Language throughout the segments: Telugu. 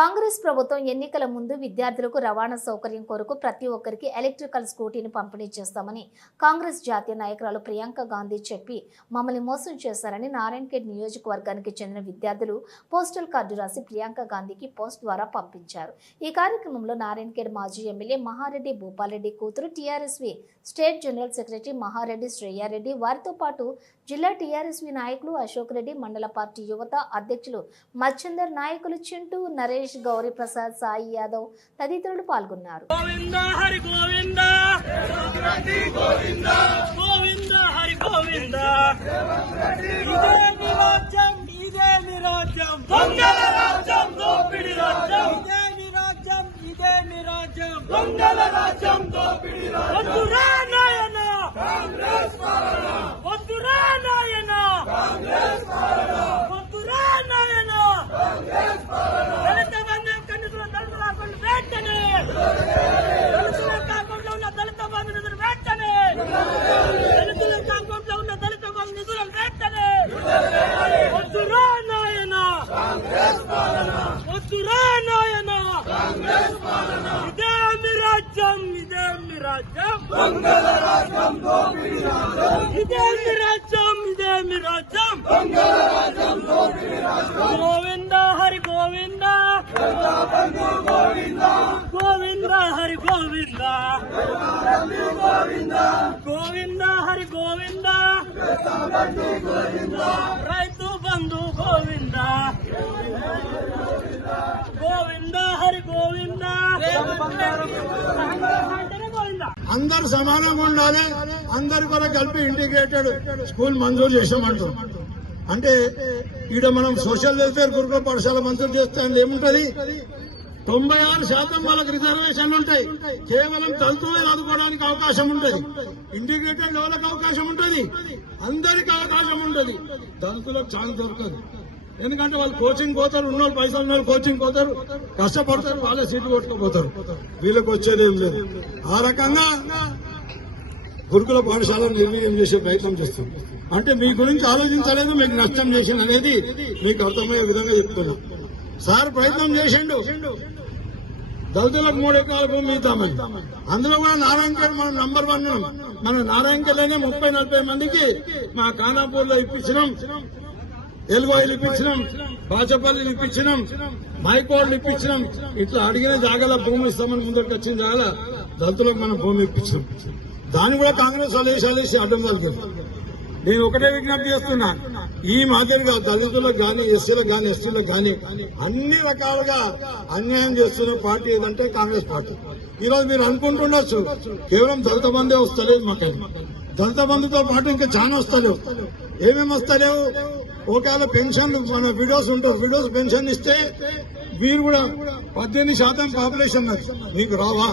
కాంగ్రెస్ ప్రభుత్వం ఎన్నికల ముందు విద్యార్థులకు రవాణా సౌకర్యం కొరకు ప్రతి ఒక్కరికి ఎలక్ట్రికల్ స్కూటీని పంపిణీ చేస్తామని కాంగ్రెస్ జాతీయ నాయకురాలు ప్రియాంక గాంధీ చెప్పి మమ్మల్ని మోసం చేశారని నారాయణఖేడ్ నియోజకవర్గానికి చెందిన విద్యార్థులు పోస్టల్ కార్డు రాసి ప్రియాంక గాంధీకి పోస్ట్ ద్వారా పంపించారు. ఈ కార్యక్రమంలో నారాయణఖేడ్ మాజీ ఎమ్మెల్యే మహారెడ్డి భూపాలరెడ్డి కూతురు TRSV state general secretary Maha Reddy Shreya Reddy, వారితో పాటు జిల్లా టీఆర్ఎస్వి నాయకులు అశోక్ రెడ్డి, మండల పార్టీ యువత అధ్యక్షులు మచ్చందర్, నాయకులు చింటూ, నరేష్, గౌరీ ప్రసాద్, సాయి యాదవ్ తదితరులు పాల్గొన్నారు. గోవింద హరి గోవింద గోవింద హరి గోవింద గోవింద హరి గోవింద రైతు బంధు గోవింద గోవింద హరి గోవింద. అందరు సమానంగా ఉండాలి, అందరు కూడా కలిపి ఇంటిగ్రేటెడ్ స్కూల్ మంజూరు చేసామంటాం. అంటే ఈడ మనం సోషల్ వెల్ఫేర్ గురుకుల పాఠశాల మంజూరు చేస్తే ఏముంటది, 96% వాళ్ళకి రిజర్వేషన్లు ఉంటాయి. కేవలం దళితులే చదువుకోవడానికి అవకాశం ఉంటుంది, ఇంటిగ్రేటెడ్ లెవెల్కి అవకాశం ఉంటుంది, అందరికి అవకాశం ఉంటుంది. దళితులకు ఛాన్స్ దొరకదు, ఎందుకంటే వాళ్ళు కోచింగ్ పోతారు, ఉన్నోళ్ళు పైసలు ఉన్న వాళ్ళు కోచింగ్ పోతారు, కష్టపడతారు, వాళ్ళే సీట్లు కొట్టుకుపోతారు, వీళ్ళకి వచ్చేదేం లేదు. ఆ రకంగా గురుకుల పాఠశాలను నిర్వీర్యం చేసే ప్రయత్నం చేస్తాం. అంటే మీ గురించి ఆలోచించలేదు, మీకు నష్టం చేసింది అనేది మీకు అర్థమయ్యే విధంగా చెప్తున్నా. సార్ ప్రయత్నం చేసిండు, దళితులకు 3 ఎకరాల భూమి ఇద్దామని. అందులో కూడా నారాయణఖేడ్ మనం నంబర్ 1. మన నారాయణఖేడ్లోనే 30-40 మందికి మా ఖానాపూర్లో ఇప్పించినాం, ఎలుగోయిలు ఇప్పించినాం, బాచపల్లిలు ఇప్పించినాం, మైకోడ్లు ఇప్పించినాం. ఇట్లా అడిగిన జాగాల భూమి ఇస్తామని ముందరికి వచ్చిన జాగాల దళితులకు మనం భూమి ఇప్పించినాం. దాన్ని కూడా కాంగ్రెస్ వాళ్ళు అడ్డం కలిగింది. నేను ఒకటే విజ్ఞప్తి చేస్తున్నా, ఈ మాదిరిగా దళితులకు గాని, ఎస్సీలకు గాని, ఎస్టీలకు గాని అన్ని రకాలుగా అన్యాయం చేస్తున్న పార్టీ ఏదంటే కాంగ్రెస్ పార్టీ. ఈరోజు మీరు అనుకుంటుండొచ్చు కేవలం దళిత బంధే వస్తలేదు, మాకు దళిత బంధుతో పాటు ఇంకా చాలా వస్తలేవు. ఏమేమి వస్తలేవు, ఒకవేళ పెన్షన్లు మన విడోస్ ఉంటారు, విడోస్ పెన్షన్ ఇస్తే మీరు కూడా 18% పాపులేషన్ మీకు రావా,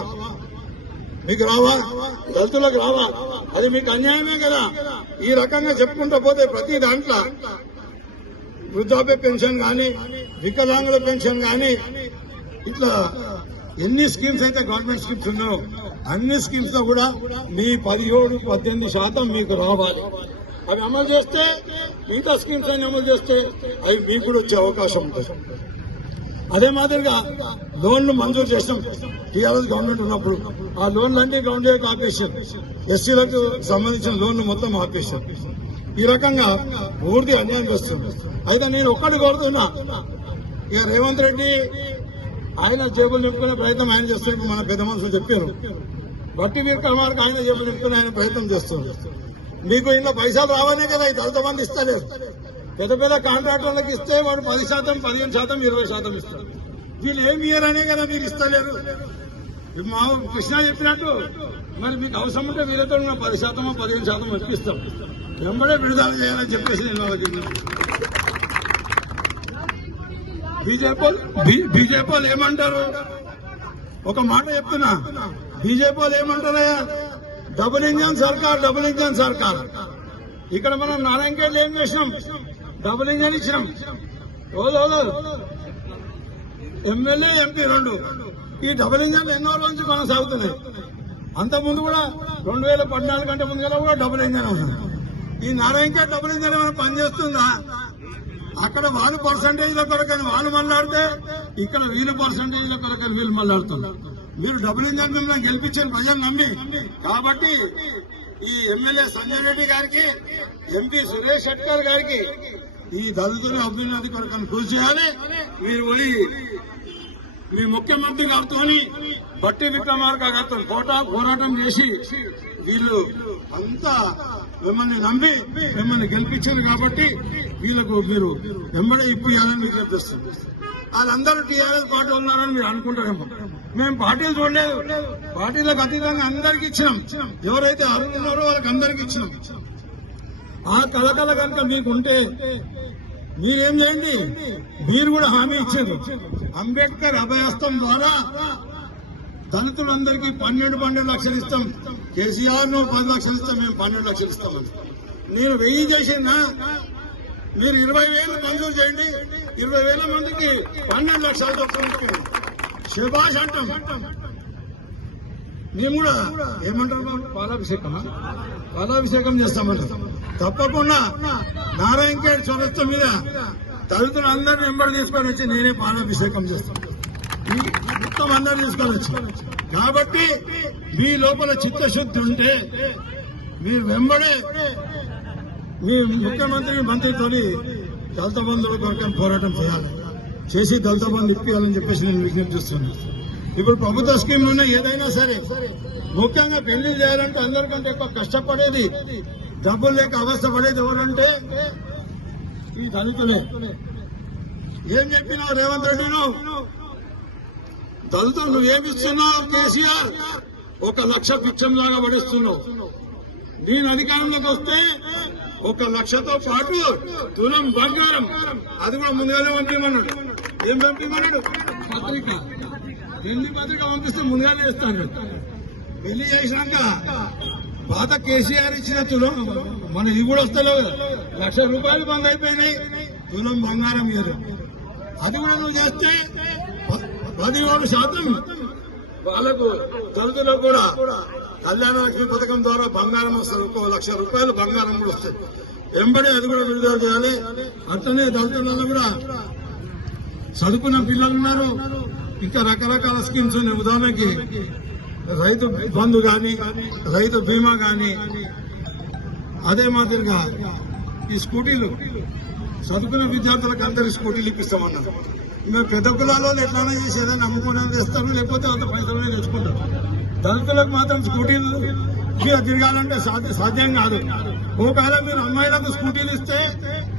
మీకు రావా, దళితులకు రావా? అది మీకు అన్యాయమే కదా. ఈ రకంగా చెప్పుకుంటూ పోతే ప్రతి దాంట్లో వృద్ధాప్య పెన్షన్ కానీ, వికలాంగుల పెన్షన్ కానీ, ఇట్లా ఎన్ని స్కీమ్స్ అయితే గవర్నమెంట్ స్కీమ్స్ ఉన్నాయో అన్ని స్కీమ్స్ లో కూడా మీ 17-18% మీకు రావాలి. అవి అమలు చేస్తే, మిగతా స్కీమ్స్ అన్ని అమలు చేస్తే అవి మీకు కూడా వచ్చే అవకాశం ఉంటుంది. అదే మాదిరిగా లోన్లు మంజూరు చేసినాం టీఆర్ఎస్ గవర్నమెంట్ ఉన్నప్పుడు. ఆ లోన్లన్నీ గవర్నమెంట్ ఆపేశారు, ఎస్సీలకు సంబంధించిన లోన్లు మొత్తం ఆపేశారు. ఈ రకంగా పూర్తి అన్యాయం చేస్తుంది. అయితే నేను ఒక్కటి కోరుతున్నా, ఇక రేవంత్ రెడ్డి ఆయన జేబులు నింపుకునే ప్రయత్నం ఆయన చేస్తున్నట్టు మన పెద్ద మనుషులు చెప్పారు. బట్టి విక్రమార్క ఆయన జేబులు నింపుకునే ఆయన ప్రయత్నం చేస్తున్నారు. మీకు ఇంట్లో పైసలు రావనే కదా ఈ దళిత మంది ఇస్తలేరు. పెద్ద పెద్ద కాంట్రాక్టర్లకు ఇస్తే వాడు 10%, 15%, 20% ఇస్తారు. వీళ్ళు ఏమి ఇయ్యరనే కదా మీరు ఇస్తలేరు. మా కృష్ణ చెప్పినట్టు మరి మీకు అవసరం ఉంటే వీళ్ళతో 10%, 15% ఇప్పిస్తాం, వెంబడే విడుదల చేయాలని చెప్పేసి నేను వాళ్ళకి బీజేపీ వాళ్ళు ఏమంటారు, ఒక మాట చెప్తున్నా, బీజేపీ వాళ్ళు ఏమంటారయ్యా, డబుల్ ఇంజన్ సర్కార్, డబుల్ ఇంజన్ సర్కార్. ఇక్కడ మనం నారాయణఖేడ్ ఏం చేసినాం, డబుల్ ఇంజన్ ఇచ్చినాం. MLA, MP 2. ఈ డబుల్ ఇంజన్ ఎన్నో రోజుల నుంచి కొనసాగుతున్నాయి. అంతకుముందు కూడా 2014 కంటే ముందు కూడా డబుల్ ఇంజన్ ఉంది. ఈ నారాయణఖేడ్ డబుల్ ఇంజన్ ఏమైనా పనిచేస్తుందా? అక్కడ వాళ్ళు పర్సంటేజ్ కొరకని వాళ్ళు మాట్లాడితే ఇక్కడ వీళ్ళ పర్సంటేజ్ కొరకు వీళ్ళు మళ్ళాడుతున్నారు. మీరు డబుల్ ఇంజన్ మిమ్మల్ని గెలిపించిన ప్రజలు నమ్మి. కాబట్టి ఈ ఎమ్మెల్యే సంజయ్ రెడ్డి గారికి, ఎంపీ సురేష్ షెట్కర్ గారికి ఈ దళితుల అభ్యున్నతి కొరకు కృషి చేయాలి. మీరు పోయి మీ ముఖ్యమంత్రి గారితో బట్టి విక్రమార్క గారితో పోరాటం చేసి వీళ్ళు అంతా మిమ్మల్ని నమ్మి మిమ్మల్ని గెలిపించారు కాబట్టి వీళ్ళకు మీరు వెంబడే ఇప్పియాలని మీకు చెప్తుంది. వాళ్ళందరూ టీఆర్ఎస్ పార్టీ ఉన్నారని మీరు అనుకుంటారేమో. మేము పార్టీలు చూడలేదు, పార్టీలకు అతీతంగా అందరికి ఇచ్చినాం. ఎవరైతే అర్హులు ఉన్నారో వాళ్ళకి అందరికి ఇచ్చినాం. ఆ కలకల కనుక మీకుంటే మీరేం చేయండి, మీరు కూడా హామీ ఇచ్చారు. అంబేద్కర్ అభయహస్తం ద్వారా దళితులందరికీ 12 లక్షలు ఇస్తాం. కేసీఆర్ ను 10 లక్షలు ఇస్తాం, మేము 12 లక్షలు ఇస్తామని. నేను 1000 చేసినా మీరు 20,000 మంజూరు చేయండి. 20,000 మందికి 12 లక్షలతో శభాష్ అంటాం. మేము కూడా ఏమంటారు, పాలాభిషేకం చేస్తామంటాం. తప్పకుండా నారాయణ ఖేడ్ చౌరస్తా మీద దళితులు అందరినీ వెంబడి తీసుకొని వచ్చి నేనే పాలాభిషేకం చేస్తాను. మొత్తం అందరూ తీసుకొని వచ్చి. కాబట్టి మీ లోపల చిత్తశుద్ధి ఉంటే మీరు వెంబడే మీ ముఖ్యమంత్రి మంత్రితో దళిత బంధువుల కొరకు పోరాటం చేసి దళిత బంధు ఇప్పించాలని చెప్పేసి నేను విజ్ఞప్తి చేస్తున్నాను. ఇప్పుడు ప్రభుత్వ స్కీమ్లు ఏదైనా సరే, ముఖ్యంగా పెళ్లి చేయాలంటే అందరికంటే ఎక్కువ కష్టపడేది, డబ్బులు లేక అవస్థ పడేది ఎవరంటే ఈ దళితులే. ఏం చెప్పినావు రేవంత్ రెడ్డి, దళితులు నువ్వేమిస్తున్నావు? కేసీఆర్ 1 లక్ష పిచ్చంలాగా పడిస్తున్నావు. నేను అధికారంలోకి వస్తే 1 లక్షతో పాటు తులం బంగారం, అది కూడా ముందుగానే పంపిమన్నాడు. ఏం పంపిమన్నాడు? పత్రిక. పెళ్లి పత్రిక పంపిస్తే ముందుగానే ఇస్తాను. పెళ్లి చేసినాక పాత కేసీఆర్ ఇచ్చిన తులం మన ఇది కూడా వస్తలేవు. 1,00,000 రూపాయలు బంద్ అయిపోయినాయి. తులం బంగారం లేదు. అది కూడా నువ్వు చేస్తే 17% వాళ్ళకు దళితులకు కూడా కళ్యాణ లక్ష్మి పథకం ద్వారా బంగారం వస్తుంది. 1,00,000 రూపాయలు బంగారం కూడా వస్తాయి. వెంబడి అది కూడా విడుదల చేయాలి. అట్లనే దళితులలో కూడా చదువుకున్న పిల్లలు ఉన్నారు. ఇంకా రకరకాల స్కీమ్స్ ఉన్నాయి. ఉదాహరణకి రైతు బంధు గాని, రైతు బీమా గాని, అదే మాదిరిగా ఈ స్కూటీలు చదువుకున్న విద్యార్థులకు అందరి స్కూటీలు ఇప్పిస్తామన్నారు. మేము పెద్ద కులాల్లో ఎట్లానే చేసి ఏదైనా అమ్ముకోవడం చేస్తారు, లేకపోతే అంత పైసలు తెచ్చుకుంటారు. దళితులకు మాత్రం స్కూటీలు తిరగాలంటే సాధ్యం కాదు. ఒకవేళ మీరు అమ్మాయిలకు స్కూటీలు ఇస్తే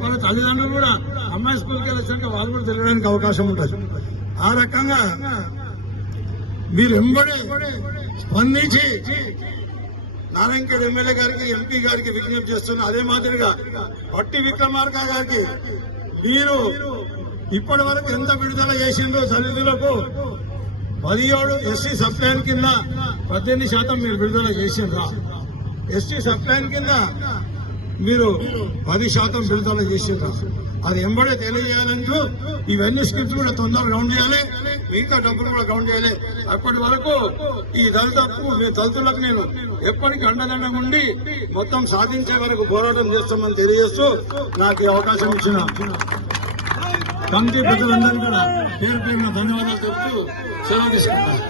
వాళ్ళ తల్లిదండ్రులు కూడా అమ్మాయి స్కూల్కి వెళ్ళాక వాళ్ళు కూడా తిరగడానికి అవకాశం ఉంటుంది. ఆ రకంగా మీరు వెంబడే స్పందించి నారాయణ ఖేడ్ ఎమ్మెల్యే గారికి, ఎంపీ గారికి విజ్ఞప్తి చేస్తున్నా. అదే మాదిరిగా బట్టి విక్రమార్క గారికి మీరు ఇప్పటి వరకు ఎంత విడుదల చేసిందో దళితులకు 17 ఎస్సీ సబ్ప్లాన్ కింద 18% మీరు విడుదల చేసిండ్రా? ఎస్టీ సబ్ప్లాన్ కింద మీరు 10% విడుదల చేసిండ్రా? అది ఎంబడే తెలియజేయాలంటూ ఇవన్నీ స్కిప్స్ కూడా తొందరగా గ్రౌండ్ చేయాలి. మిగతా డబ్బులు కూడా గ్రౌండ్ చేయాలి. అప్పటి వరకు ఈ దళితులకు నేను ఎప్పటికీ అండదండగా ఉండి మొత్తం సాధించే వరకు పోరాటం చేస్తామని తెలియజేస్తూ నాకు ఈ అవకాశం ఇచ్చిన కమిటీ పెద్దలందరూ కూడా పేరు పేరున ధన్యవాదాలు చెప్తూ సెలవు తీసుకుంటాను.